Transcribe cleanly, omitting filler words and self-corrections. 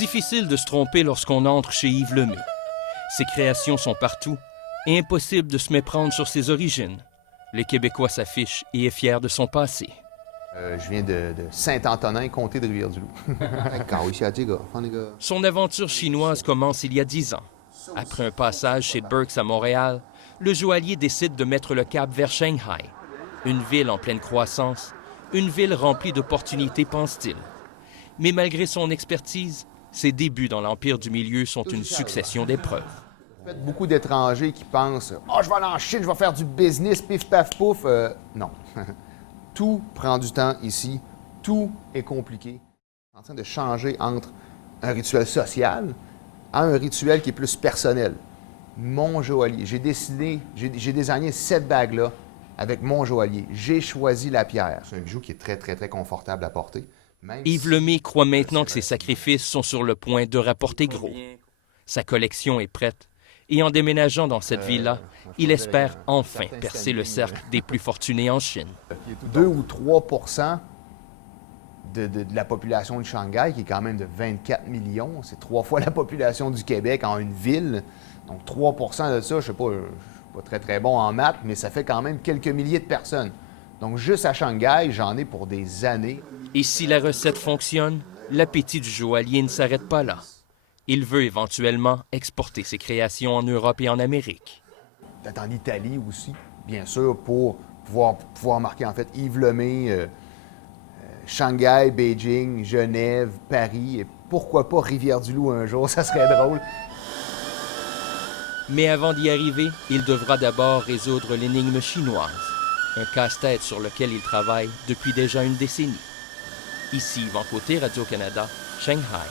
Difficile de se tromper lorsqu'on entre chez Yves Lemay. Ses créations sont partout et impossible de se méprendre sur ses origines. Le Québécois s'affiche et est fier de son passé. Je viens de Saint-Antonin, comté de Rivière-du-Loup. Son aventure chinoise commence il y a 10 ans. Après un passage chez Burks à Montréal, le joaillier décide de mettre le cap vers Shanghai. Une ville en pleine croissance, une ville remplie d'opportunités, pense-t-il. Mais malgré son expertise, ses débuts dans l'Empire du Milieu sont une succession d'épreuves. Beaucoup d'étrangers qui pensent « Ah, je vais aller en Chine, je vais faire du business, pif, paf, pouf. » Non. Tout prend du temps ici. Tout est compliqué. En train de changer entre un rituel social à un rituel qui est plus personnel. Mon joaillier. J'ai désigné cette bague-là avec mon joaillier. J'ai choisi la pierre. C'est un bijou qui est très, très, très confortable à porter. Yves Lemay croit maintenant que ses sacrifices sont sur le point de rapporter gros. Sa collection est prête et en déménageant dans cette ville-là, il espère enfin percer le cercle des plus fortunés en Chine. 2 ou 3 de la population de Shanghai, qui est quand même de 24 millions, c'est 3 fois la population du Québec en une ville. Donc 3 de ça, je ne suis pas très, très bon en maths, mais ça fait quand même quelques milliers de personnes. Donc juste à Shanghai, j'en ai pour des années. Et si la recette fonctionne, l'appétit du joaillier ne s'arrête pas là. Il veut éventuellement exporter ses créations en Europe et en Amérique. Peut-être en Italie aussi, bien sûr, pour pouvoir marquer en fait Yves Lemay, Shanghai, Beijing, Genève, Paris, et pourquoi pas Rivière-du-Loup un jour, ça serait drôle. Mais avant d'y arriver, il devra d'abord résoudre l'énigme chinoise, un casse-tête sur lequel il travaille depuis déjà une décennie. Ici, Yvan Côté, Radio-Canada, Shanghai.